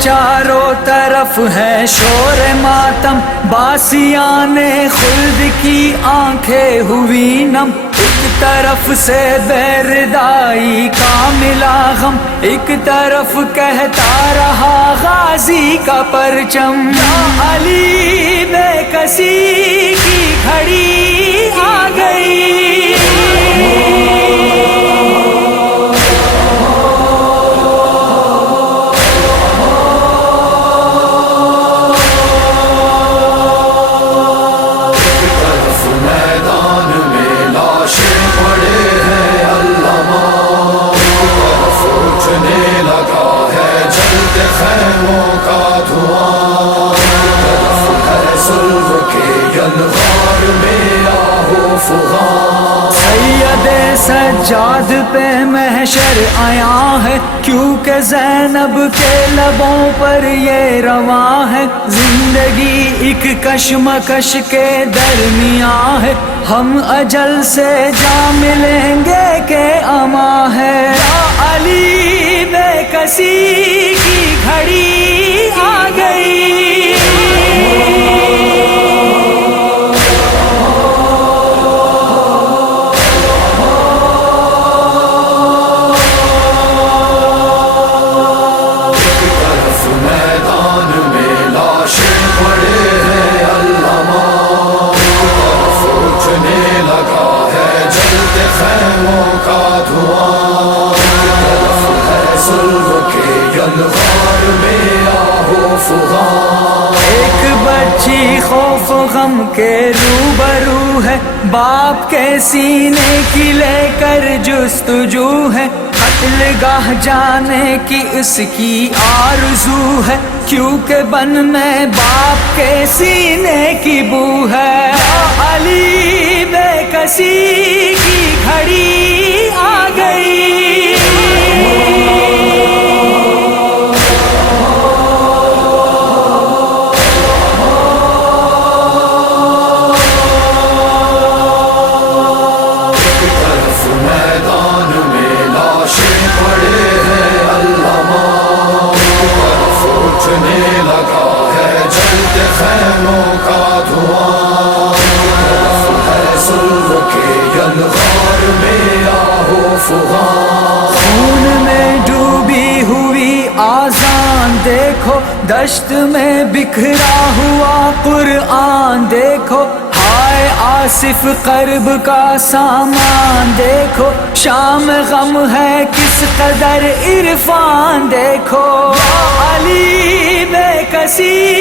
چاروں طرف ہے شور ماتم، باسیان خلد کی آنکھیں ہوئی نم، ایک طرف سے بیردائی کا ملا غم، ایک طرف کہتا رہا غازی کا پرچم، یا علی بے کسی کی گھڑی آ گئی۔ سید سجاد پہ محشر آیا ہے، کیونکہ زینب کے لبوں پر یہ رواں ہے، زندگی ایک کشمکش کے درمیان ہے، ہم اجل سے جا ملیں گے کہ اما ہے، یا علی بے کسی کی گھڑی آ گئی۔ ایک بچی خوف غم کے روبرو ہے، باپ کے سینے کی لے کر جستجو ہے، قتل گاہ جانے کی اس کی آرزو ہے، کیونکہ بن میں باپ کے سینے کی بو ہے، یا علی بے کسی کی گھڑی آ گئی۔ خون میں ڈوبی ہوئی آذان دیکھو، دشت میں بکھرا ہوا قرآن دیکھو، ہائے آصف قرب کا سامان دیکھو، شام غم ہے کس قدر عرفان دیکھو، یا علی بے کسی